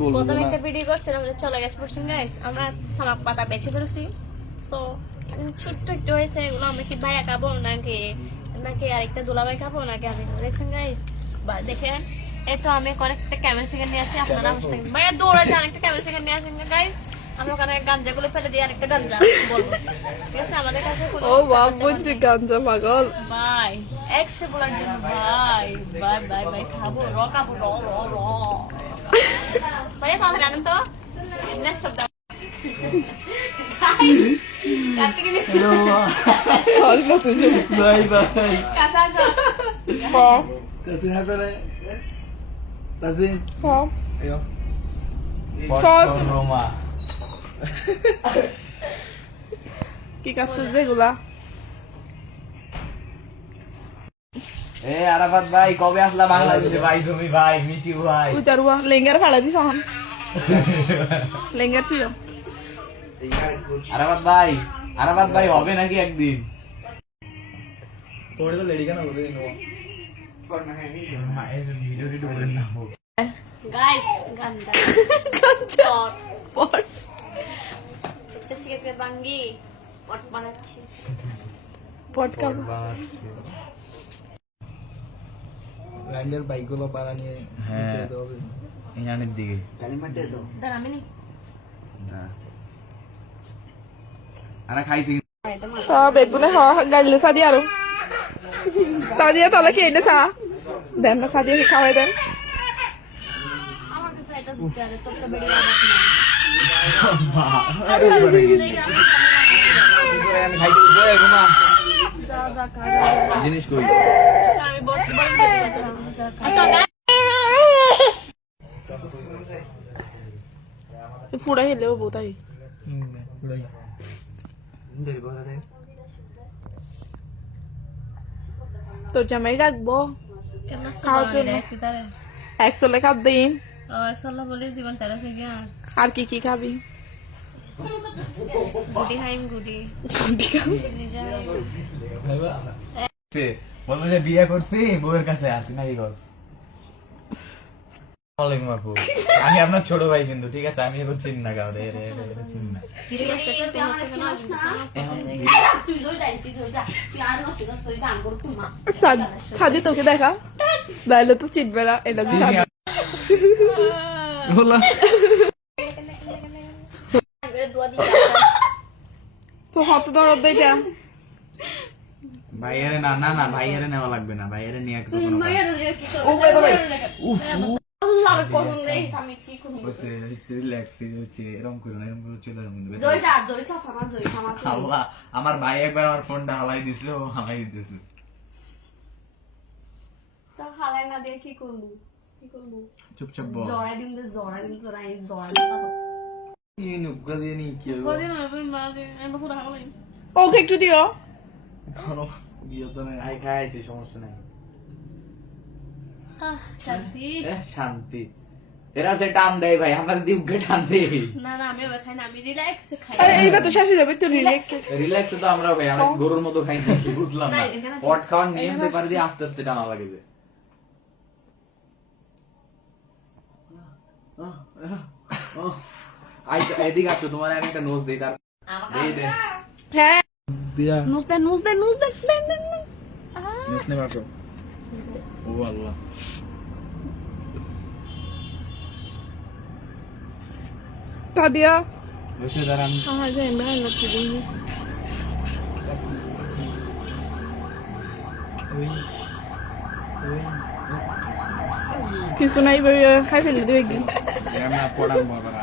প্রথমে একটা ভিডিও করছিলাম চলে গেছে পশ্চিম গাইস আমরা থামাক পাতা বেছে ফেলছি। সো ছোট্ট একটু হয়েছে এগুলো আমি কি ভাইয়া খাব নাকি নাকি আরেকটা দুলাভাই খাব নাকি আমি দেখছেন গাইস বা দেখেন এই তো আমি অনেকটা ক্যামেরা সেকেন্ড নিয়ে আসি আপনারা আমার সাথে ভাইয়া দৌড়ে যান একটা ক্যামেরা সেকেন্ড নিয়ে আসেন গাইস আমরা ওখানে গাঞ্জাগুলো ফেলে দিয়ে আরেকটা গাঞ্জা বলব। ঠিক আছে আমাদের কাছে ও বাপ বুঝছি গাঞ্জা পাগল। বাই এক্স বলার জন্য বাই বাই বাই বাই খাব র খাব র র র। ভাইয়া তাহলে জানেন তো next of the Kartik miss চল না তুই বাই বাই কাসা আসো ক তাসিন হাতে এ আরাফাত ভাই কবে আসলা বাংলাদেশে? ভাই তুমি ভাই মিঠু ভাই। উই তারুয়া লেঙ্গার ফাড়া দিস হন লেঙ্গার প্রিয় আরাফাত ভাই আরাফাত ভাই হবে নাকি একদিন? পরে তো লেডি কেন বলে নেব। ভিডিও টিডিও করেন না গাইস গাঞ্জা গাঞ্জা পট পট সিগারেট বাঙ্গি পট পট বাইকগুলো পাড়া নিয়ে হ্যাঁ। দিকে। দাঁড়া আমি খাইছি। তা বেগুনে গাইলে সাদি আরও। সাদিয়া তাহলে কি এনে সা দেন না সাদিয়া কি খাওয়াই দেন? আমার কাছে এটা জানে তো তো বেড়ে যাবে না আমি আচ্ছা গাইস ফুড়া হেলেও বোতাই তো জামাই রাখব? খাওয়ার জন্য। একশো লেখা দিন। বলে জীবন তারা সে গিয়া আর কি কি খাবি? গুডি হাইম গুডি। বলব যে বিয়ে করছি বউয়ের কাছে আসি না এই গছ ওয়ালাইকুম আপু। আমি আপনার ছোট ভাই কিন্তু ঠিক আছে? আমি এখন চিনি না কাউরে চিনি না। সাদ- তোকে দেখা? নাইলে তো চিনবে না এটা চিনি বললাম তো হত দরদ দেটা ভাইয়ারে না না না ভাইয়ারে নেওয়া লাগবে না ভাইয়ারে নিয়ে একটু আমার ভাই একবার আমার ফোনটা হালাই দিছে ও হালাই দিতেছে। হালাই না দিয়ে কি করব? চুপচাপ বল। জড়া দিন জড়া দিন জড়া দিন দিয়ে নি কি হবে ওকে একটু দিও। বিয়ে তো নাই আই খাইছি সমস্যা নাই। শান্তি। শান্তি। এরা সে টান দেয় ভাই আমার দিবকে টান দেয় না না আমি খাই না আমি রিল্যাক্স খাই। আরে এইবার তো হয়ে যাবে তো রিল্যাক্স রিল্যাক্স তো আমরা ভাই আমরা গরুর মতো খাই না বুঝলাম না। পট খাওয়ার নিয়ম পেপার দিয়ে আস্তে আস্তে টানা লাগে যে। আই এদিকে আসো তোমার আমি একটা নোজ দিই তার দেই দে। হ্যাঁ। দিয়া। নুস দে নুস দে নুস দে দেন দেন দেন। নোজ নে বাকো ও আল্লাহ। সাদিয়া বসে দাঁড়ান। আমার যাই না লাগতে দিন কিছু নাই খাই ফেলে দেবে কি? আমরা পড়াবো আবার